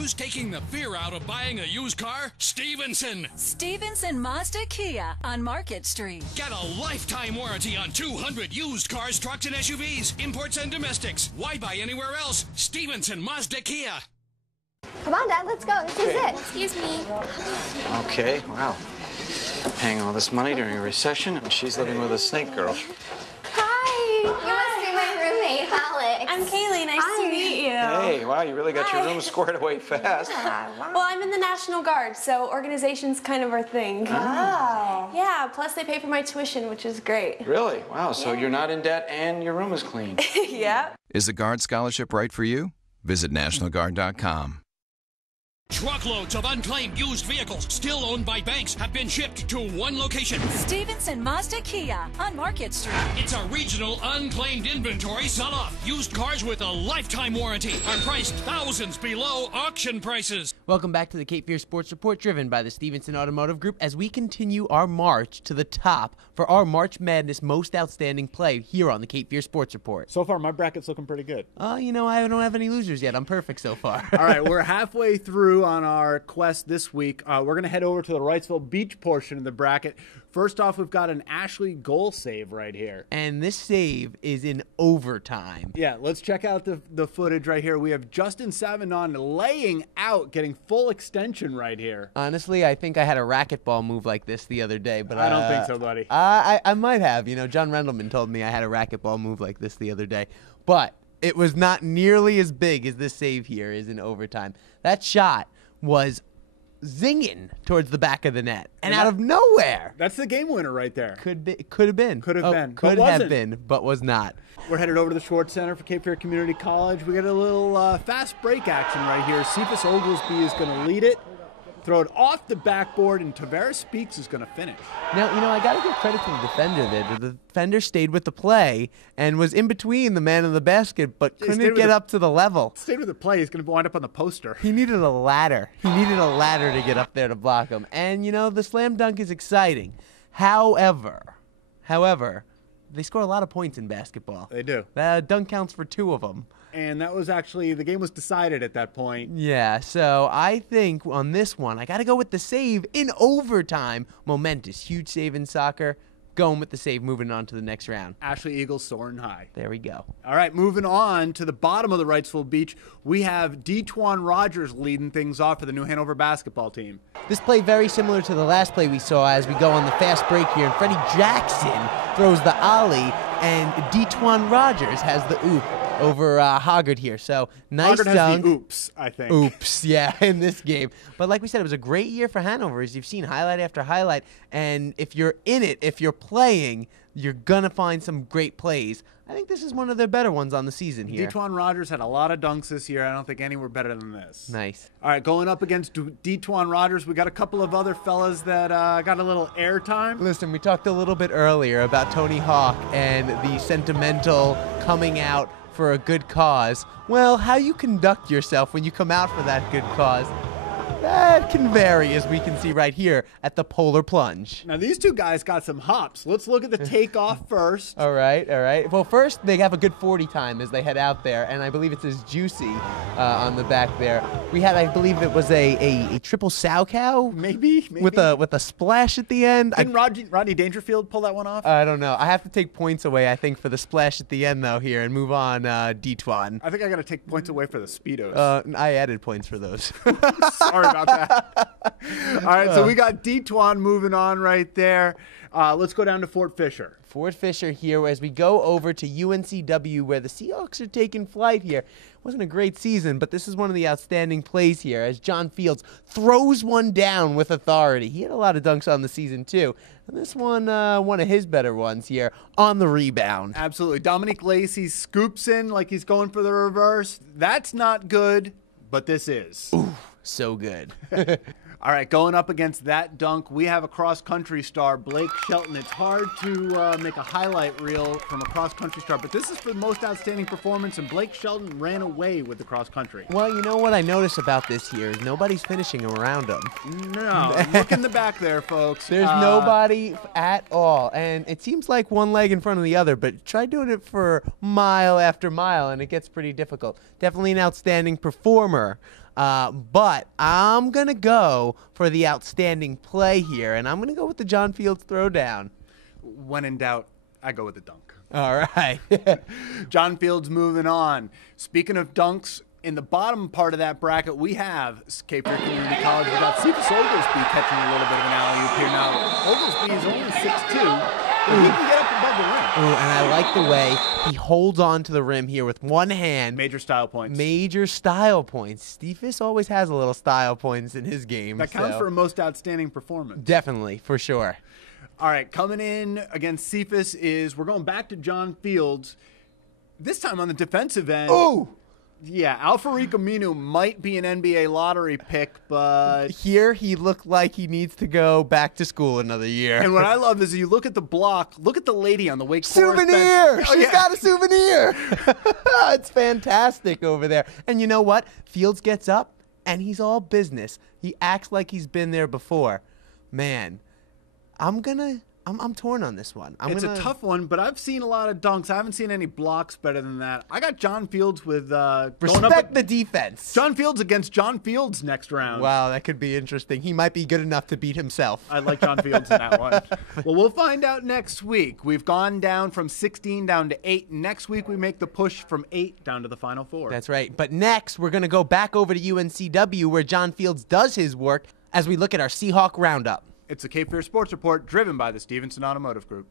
Who's taking the fear out of buying a used car? Stevenson. Stevenson Mazda Kia on Market Street. Get a lifetime warranty on 200 used cars, trucks, and SUVs, imports and domestics. Why buy anywhere else? Stevenson Mazda Kia. Come on, Dad, let's go. This is it. Excuse me. Okay, wow. Paying all this money during a recession, and she's living with a snake girl. Hi. You must be my roommate, Alex. I'm Kaylee. Nice to meet you. Hey, wow, you really got your room squared away fast. Well, I'm in the National Guard, so organization's kind of our thing. Oh. Yeah, plus they pay for my tuition, which is great. Really? Wow, so you're not in debt and your room is clean. Yeah. Is the Guard Scholarship right for you? Visit NationalGuard.com. Truckloads of unclaimed used vehicles still owned by banks have been shipped to one location. Stevenson Mazda Kia on Market Street. It's a regional unclaimed inventory sell-off. Used cars with a lifetime warranty are priced thousands below auction prices. Welcome back to the Cape Fear Sports Report, driven by the Stevenson Automotive Group, as we continue our march to the top for our March Madness Most Outstanding Play here on the Cape Fear Sports Report. So far, my bracket's looking pretty good. You know, I don't have any losers yet. I'm perfect so far. All right, we're halfway through on our quest this week. We're going to head over to the Wrightsville Beach portion of the bracket. First off, we've got an Ashley goal save right here. And this save is in overtime. Yeah, let's check out the footage right here. We have Justin Savanon laying out, getting full extension right here. Honestly, I think I had a racquetball move like this the other day, but I don't think so, buddy. I might have. You know, John Rendelman told me I had a racquetball move like this the other day, but it was not nearly as big as this save here is in overtime. That shot was zinging towards the back of the net, and out of nowhere. That's the game winner right there. Could have been. Could have been, Could but have been, but was not. We're headed over to the Schwartz Center for Cape Fear Community College. We got a little fast break action right here. Cephas Oglesby is going to lead it, throw it off the backboard, and Tavares Speaks is going to finish. Now, you know, I got to give credit to the defender there. The defender stayed with the play and was in between the man and the basket, but couldn't get up to the level. Stayed with the play. He's going to wind up on the poster. He needed a ladder. He needed a ladder to get up there to block him. And, you know, the slam dunk is exciting. However, they score a lot of points in basketball. They do. The dunk counts for 2 of them. And that was actually, the game was decided at that point. Yeah, so I think on this one, I got to go with the save in overtime. Momentous, huge save in soccer. Going with the save, moving on to the next round. Ashley Eagles soaring high. There we go. All right, moving on to the bottom of the Wrightsville Beach, we have D-Twan Rogers leading things off for the New Hanover basketball team. This play very similar to the last play we saw as we go on the fast break here. And Freddie Jackson throws the ollie, and D-Twan Rogers has the oop over Hoggard here. So nice Hoggard dunk. has the oops, I think. Oops, yeah, in this game. But like we said, it was a great year for Hanover, as you've seen highlight after highlight. And if you're in it, if you're playing, you're going to find some great plays. I think this is one of their better ones on the season here. D-Twan Rogers had a lot of dunks this year. I don't think any were better than this. Nice. All right, going up against D-Twan Rogers, we got a couple of other fellas that got a little airtime. Listen, we talked a little bit earlier about Tony Hawk and the sentimental coming out for a good cause. Well, how you conduct yourself when you come out for that good cause, that can vary, as we can see right here at the Polar Plunge. Now, these two guys got some hops. Let's look at the takeoff first. All right. Well, first, they have a good 40 time as they head out there, and I believe it says Juicy on the back there. We had, I believe it was a triple sow cow? Maybe. With a splash at the end. Didn't Rodney Dangerfield pull that one off? I don't know. I have to take points away, I think, for the splash at the end, though, here, and move on D-Twan. I think I got to take points away for the Speedos. I added points for those. Sorry about that. All right, so we got D-Twan moving on right there. Let's go down to Fort Fisher. Fort Fisher here as we go over to UNCW, where the Seahawks are taking flight here. It wasn't a great season, but this is one of the outstanding plays here as John Fields throws one down with authority. He had a lot of dunks on the season, too. And this one of his better ones here on the rebound. Absolutely. Dominique Lacey scoops in like he's going for the reverse. That's not good, but this is. Ooh, so good. All right, going up against that dunk, we have a cross-country star, Blake Shelton. It's hard to make a highlight reel from a cross-country star, but this is for the most outstanding performance, and Blake Shelton ran away with the cross-country. Well, you know what I notice about this here is nobody's finishing around him. No, look in the back there, folks. There's nobody at all, and it seems like one leg in front of the other, but try doing it for mile after mile, and it gets pretty difficult. Definitely an outstanding performer. But I'm going to go for the outstanding play here, and I'm going to go with the John Fields throwdown. When in doubt, I go with the dunk. All right. John Fields moving on. Speaking of dunks, in the bottom part of that bracket, we have Cape Fear Community College. We got Cephas Oglesby catching a little bit of an alley-oop here. Now, Oglesby is only 6'2", but he can get up above the rim. Ooh, and I like the way he holds on to the rim here with one hand. Major style points. Major style points. Cephas always has a little style points in his game. That counts for a most outstanding performance. Definitely, for sure. All right, coming in against Cephas we're going back to John Fields. This time on the defensive end. Ooh! Yeah, Alfariq Aminu might be an NBA lottery pick, but here he looked like he needs to go back to school another year. And what I love is you look at the block, look at the lady on the Wake Forest bench. Souvenir! Oh, She's yeah. got a souvenir! It's fantastic over there. And you know what? Fields gets up, and he's all business. He acts like he's been there before. Man, I'm torn on this one. It's a tough one, but I've seen a lot of dunks. I haven't seen any blocks better than that. I got John Fields with respect the defense. John Fields against John Fields next round. Wow, that could be interesting. He might be good enough to beat himself. I like John Fields in that one. Well, we'll find out next week. We've gone down from 16 down to 8. Next week, we make the push from 8 down to the Final Four. That's right. But next, we're going to go back over to UNCW where John Fields does his work as we look at our Seahawk Roundup. It's the Cape Fear Sports Report driven by the Stevenson Automotive Group.